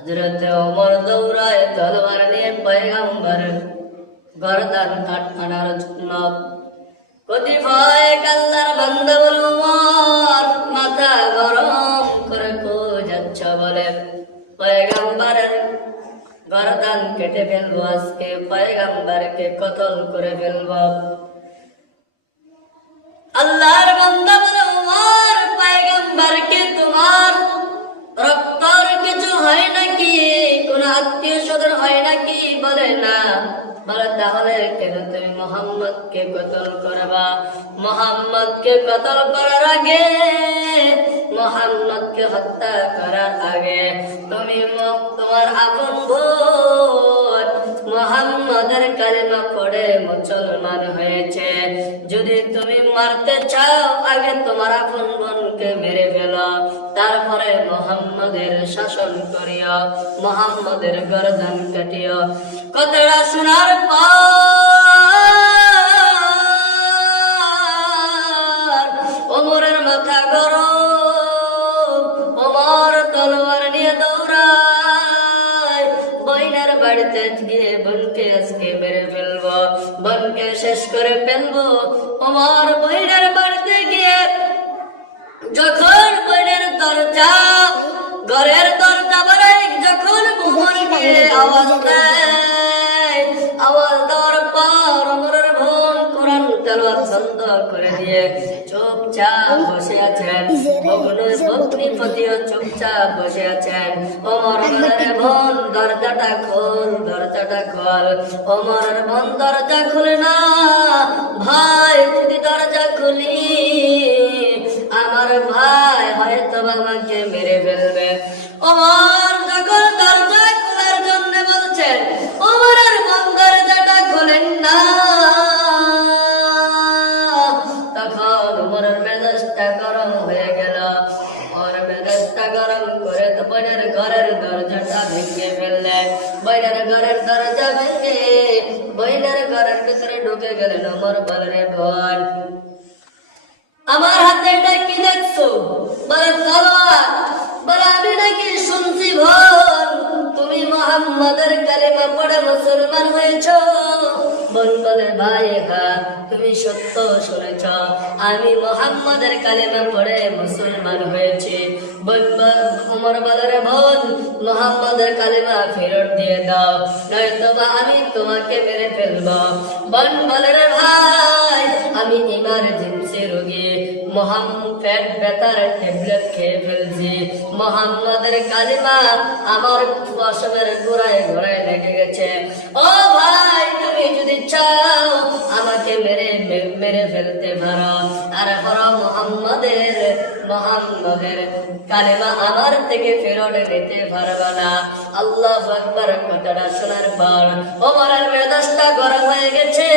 হযরত ওমর দৌড়ায় তলোয়ার নিয়ে পয়গম্বর গর্দান কাটানোর জন্য। কতিপয় আল্লাহর বান্দা বলে ওমর মাথা গরম করে যাচ্ছ বলে পয়গম্বরের গর্দান কেটে ফেলবো, আজকে পয়গম্বরকে কতল করে ফেলবো। আল্লাহর বান্দা বলে ওমর পয়গম্বরকে তোমার রক্তর কিছু হয় নাকি, কোন আত্মীয় স্বজন হয় নাকি? বলে না। বলে তাহলে কেন তুমি মুহাম্মদকে কতল করবা? মুহাম্মদকে কতল করার আগে, মুহাম্মদকে হত্যা করার আগে তুমি তোমার আপন বোন মুহাম্মদের কালিমা পড়ে মুসলমান হয়েছে, যদি তুমি মারতে চাও আগে তোমার আপন বোনকে মেরে ফেলো, তারপরে মুহাম্মদের শাসন করিও, মুহাম্মদের গর্দান কাটিও। কথাটা শোনার পর ওমরের মাথা গরম, ওমর তলোয়ার নিয়ে দৌড়ায় বইনের বাড়িতে গিয়ে বোনকে আজকে মেরে ফেলবো, বোনকে শেষ করে ফেলবো। ওমর বইনের বাড়িতে গিয়ে যখন বইনের দরজা ঘরের দরজা বাড়াই, যখন ওমরকে আওয়াজ দেয়, আওয়াজ দেওয়ার পর ওমরের বোন কোরআন তেলাওয়াত বন্ধ করে দিয়ে চুপচাপ বসে আছেন। ভগ্নিপতিও চুপচাপ বসে আছেন। ওমর বলে বোন দরজাটা খোল, দরজাটা খোল। ওমরের বোন দরজা খুলে না। ভাই যদি দরজা খুলি আমার ভাই হয়তো আমাকে মেরে ফেলবে। ওমর যখন দরজা খোলার জন্য বলছেন, ওমরের বোন দরজাটা খোলেন না। তখন ওমরের মেজাজটা গরম হয়ে গেল। ওর মেজাজটা গরম করে তো বোনের ঘরের দরজাটা ভেঙে ফেললেন। বোনের ঘরের দরজা ভেঙে বোনের ঘরের ভিতরে ঢুকে গেলেন। ওমর বললেন বোন আমার হাতে এটা কি দেখছো? বলে তলোয়ার। বলে আমি নাকি শুনছি বোন তুমি মুহাম্মাদের কালিমা পড়ে মুসলমান হয়েছো। বোন বলে ভাই হ্যাঁ তুমি সত্য শুনেছ, আমি মুহাম্মাদের কালিমা পড়ে মুসলমান হয়েছি। ওমর বলে রে বোন মুহাম্মাদের কালিমা ফেরত দিয়ে দাও, নয়তো আমি তোমাকে মেরে ফেলবো। বোন বলে রে ভাই আমি ইমার্জেন্সি রোগী, পেট ব্যথার ট্যাবলেট খেয়ে ফেলছি, মুহাম্মাদের কালিমা আমার পশমের গোড়ায় গোড়ায় লেগে গেছে। ও ভাই তুমি যদি চাও আমাকে মেরে ফেলতে পারো, আর হলো মুহাম্মাদের কালিমা আমার থেকে ফেরত নিতে পারবে না। আল্লাহু আকবার। কথাটা শোনার পর ওমরের মেজাজটা গরম হয়ে গেছে।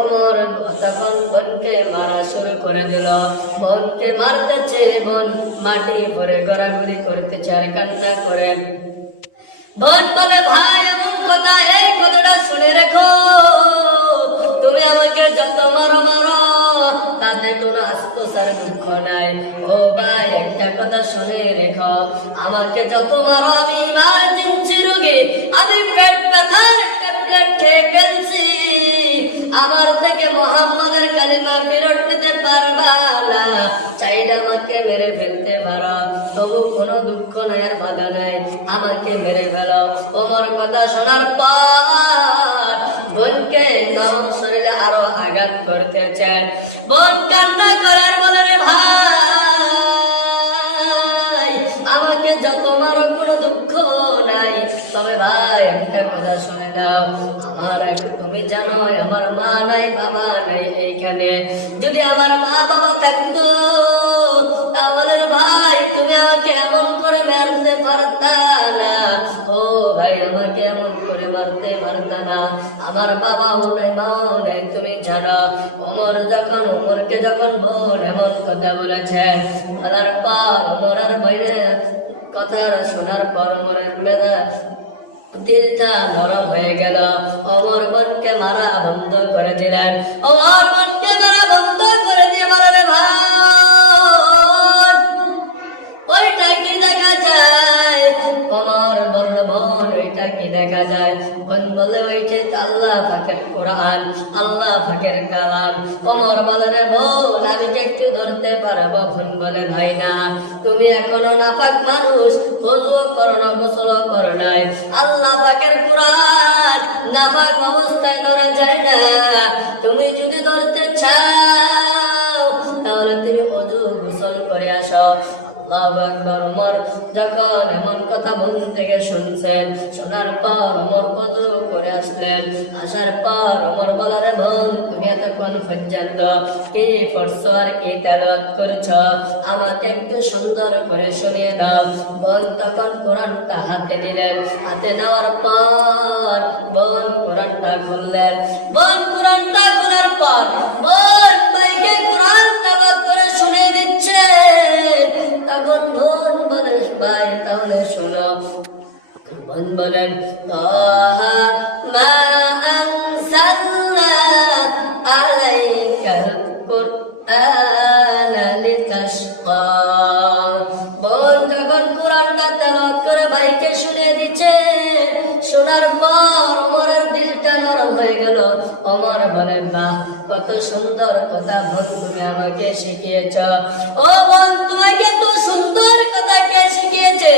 ওমর তখন বোনকে মারা শুরু করে দিল। বোনকে মারতেছে, বোন মাটি পরে গড়াগড়ি করতেছে আর কান্না করে। বোন বলে ভাই এমন কথা, এই কথাটা শুনে রেখো, তুমি আমাকে যত মারো মারো তাতে কোনো আত্মসার দুঃখ নাই। ও ভাই একটা কথা শুনে রেখো, আমাকে যত মারো আমি ইমার্জেন্সি রোগী, আমি পেট ব্যথার ট্যাবলেট খেয়ে ফেলছি, আমার থেকে মুহাম্মাদের কালিমা ফেরত নিতে পারবা না। চাইলে আমাকে মেরে ফেলতে পারো, তবু কোনো দুঃখ নাই আর বাধা নাই, আমাকে মেরে ফেলো। ওমর কথা শোনার পর বোনকে নরম শরীরে আরো আঘাত করতেছেন। বোন কান্না করার বলে রে ভাই আমাকে যত মারো কোনো দুঃখ নাই, তবে ভাই একটা কথা শুনে দাও, আমার তুমি জানো আমার মা নাই বাবা নাই এইখানে, যদি আমার মা বাবা থাকতো তাহলে ভাই তুমি আমাকে এমন করে মারতে পারতা না। ও ভাই আমাকে এমন করে মারতে পারতা না, আমার বাবাও নাই মাও নাই তুমি জানো। ওমরকে যখন বোন এমন কথা বলেছে, বলার পর ওমরের বাইরে কথা শোনার পর ওমরের মেধা দিলটা নরম হয়ে গেল। ওমর বোনকে মারা বন্ধ করে দিলেন। ওমর বোনকে মারা বন্ধ করে দিয়ে মারারে ভাই ওইটা কি দেখা যায়? ওমর ওইটা কি দেখা যায়? বোন বলে ওইটা আল্লাহ পাকের কোরআন, আল্লাহ পাকের কালাম। ওমর বলে রে বোন আমি কি একটু ধরতে পারবো? বোন বলে ভাই না, তুমি এখনো নাপাক মানুষ, ওযু করো না, গোসল করো নাই। আল্লাহ পাকের কোরআন নাপাক অবস্থায় ধরা যায় না। তুমি যদি ধরতে চাও তাহলে তুমি ওযু গোসল করে আসো। আল্লাহু আকবার। ওমর যখন এমন কথা বোন থেকে শুনছেন, শোনার পর ওমর ওযু করে আসলেন। আসার পর ওমর বলে রে বোন তুমি এতক্ষণ পর্যন্ত কি পড়ছো আর কি তেলাওয়াত করছো? আমাকে একটু সুন্দর করে শুনিয়ে দাও। বোন তখন কোরআনটা হাতে নিলেন। হাতে নেওয়ার পর বোন কোরআনটা খুললেন। বোন কোরআনটা খোলার পর বোন ভাইকে কোরআন তেলাওয়াত করে শুনিয়ে দিচ্ছে। তখন বোন বলে ভাই তাহলে শোনো। বোন বলেন তাহা মা আনসালনা আলাইকাল কুরআনা লিতাশকা। বোন যখন কোরআনটা তেলাওয়াত করে ভাইকে শুনিয়ে দিচ্ছে, শোনার পর ওমরের দিলটা নরম হয়ে গেল। ওমর বলে বাহ, কত সুন্দর কথা বোন তুমি আমাকে শিখিয়েছ। ও বোন তোমাকে তো সুন্দর কথা কে শিখিয়েছে?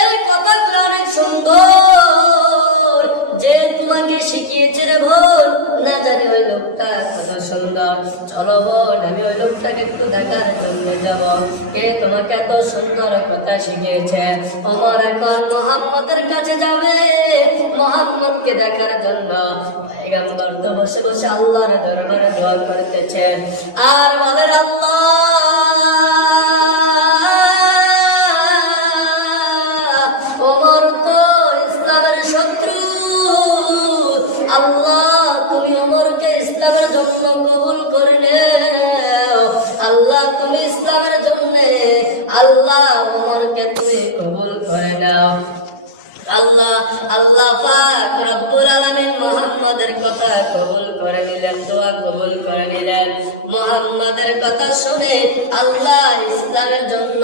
এই কথাগুলো অনেক সুন্দর, যে তোমাকে শিখিয়েছে রে বোন না জানি ওই লোকটা কত সুন্দর। চলো বোন আমি ওই লোকটাকে একটু দেখার জন্য যাব, কে তোমাকে এত সুন্দর কথা শিখিয়েছে। ওমর এখন মুহাম্মদের কাছে যাবে, মুহাম্মদকে দেখার জন্য। পয়গম্বর তো বসে বসে আল্লাহর দরবারে দোয়া করতেছেন আর বলেন আল্লাহ ওমর তো ইসলামের শত্রু, আল্লাহ তুমি ওমরকে ইসলামের জন্য কবুল করে নাও। আল্লাহ তুমি ইসলামের জন্য, আল্লাহ ওমরকে তুমি কবুল করে নাও। আল্লাহ আল্লাহ পাক রব্বুল আলামিন মুহাম্মাদের কথা কবুল করে নিলেন, দোয়া কবুল করে নিলেন। মুহাম্মাদের কথা শুনে আল্লাহ ইসলামের জন্য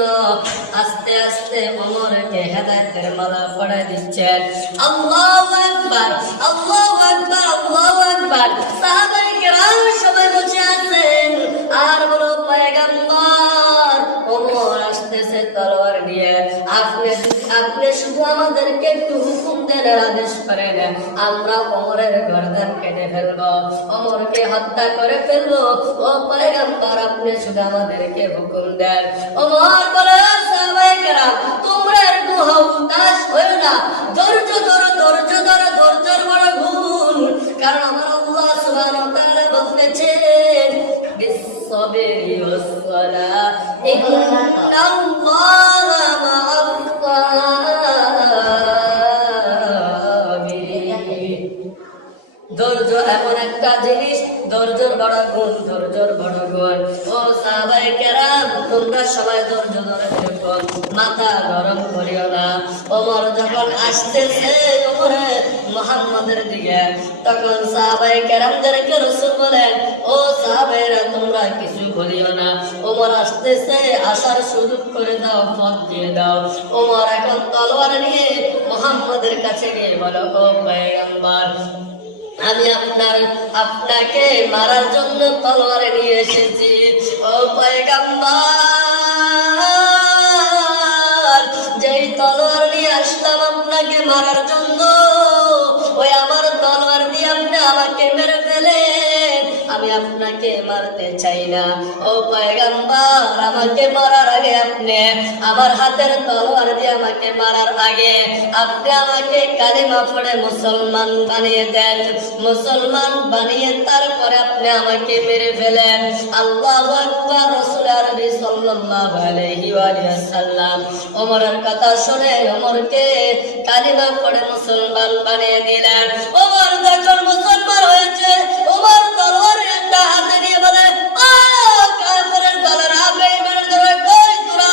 আস্তে আস্তে ওমরকে হেদায়েতের মালা পড়ায় দিচ্ছেন। আল্লাহু আকবার, আল্লাহু আকবার, আল্লাহু আকবার। সাহাবায়ে কেরাম সবাই বসে আছেন আর বলো পয়গম্বর ওমর আসতেছে তলোয়ার নিয়ে। আপনি শুধু আমাদেরকে একটু হুকুম দেন, আদেশ করেন, আমরা ওমরের গর্দান কেটে ফেলবো, ওমরকে হত্যা করে ফেলবো। ও পয়গম্বর আপনি শুধু আমাদেরকে হুকুম দেন। ওমর বলে সাহাবায়ে কেরাম তোমরা একটু হতাশ হয়ো না, ধৈর্য ধরো, ধৈর্য ধরো, ধৈর্যের বড় গুণ। কারণ আমার আল্লাহ সুবহানাহু ওয়া তাআলা বলতেছেন বিসসাবরি ওয়াস সালাহ ইন্নাল্লাহা ধৈর্য এমন একটা জিনিস, ধৈর্যের বড় গুণ, ধৈর্যের বড় গুণ। ও সাহাবায়ে কেরাম তোমরা সবাই ধৈর্য ধরে থাকো, মাথা গরম করিও না। ওমর যখন আসতেছে ওমরে মুহাম্মাদের দিকে, তখন সাহাবায়ে কেরামদেরকে রাসূল বলেন ও সাহাবায়েরা তোমরা কিছু বলিও না, ওমর আসতেছে, আসার সুযোগ করে দাও, পথ দিয়ে দাও। ওমর এখন তলোয়ার নিয়ে মুহাম্মাদের কাছে গিয়ে বলো ও পয়গম্বর আমি আপনাকে মারার জন্য তলোয়ার নিয়ে এসেছি। ও পয়গম্বর যেই তলোয়ার নিয়ে আসলাম আপনাকে মারার জন্য, ওই আমার তলোয়ার দিয়ে আপনি আমাকে মেরে ফেলেন, আমি আপনাকে মারতে চাই না। ও পয়গম্বর আমাকে মারার আগে আপনি আমার হাতের তলোয়ার দিয়ে আমাকে মারার আগে আপনি আমাকে কালিমা পড়ে মুসলমান বানিয়ে দেন, মুসলমান বানিয়ে তারপরে আপনি আমাকে মেরে ফেলেন। আল্লাহু আকবার। রাসূল আরবি সাল্লাল্লাহু আলাইহি ওয়াসাল্লাম ওমরের কথা শুনে ওমরকে কালিমা পড়ে মুসলমান বানিয়ে দিলেন। ওমর যখন মুসলমান হয়েছে ওমর তলোয়ার একটা হাতে নিয়ে বলে ও কাফেরের দলেরা, বেঈমানের দলেরা, কই তোরা?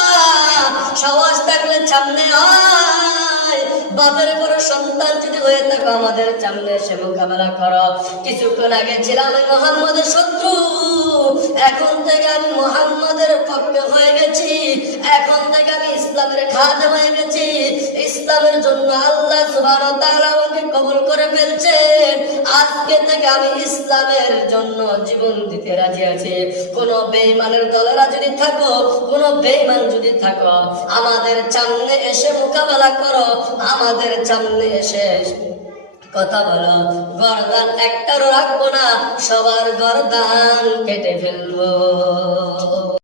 সাহস থাকলে সামনে আয়, বাপের বড় সন্তান যদি হয়ে থাকো আমাদের সামনে এসে মোকাবেলা করো। কিছুক্ষণ আগে ছিলাম আমি মুহাম্মদের শত্রু, এখন থেকে আমি মুহাম্মদের পক্ষে হয়ে গেছি, এখন থেকে আমি ইসলামের খাদেম হয়ে গেছি। ইসলামের জন্য আল্লাহ সুবহানাহু ওয়া তাআলা আমাকে কবুল করে ফেলছেন। আজকে থেকে আমি ইসলামের জন্য জীবন দিতে রাজি আছি। কোন বেঈমানের দলেরা যদি থাকো, কোন বেঈমান যদি থাকো, আমাদের সামনে এসে মোকাবেলা করো, আমাদের সামনে এসে কথা বলো। গর্দান একটারও রাখবো না, সবার গর্দান কেটে ফেলবো।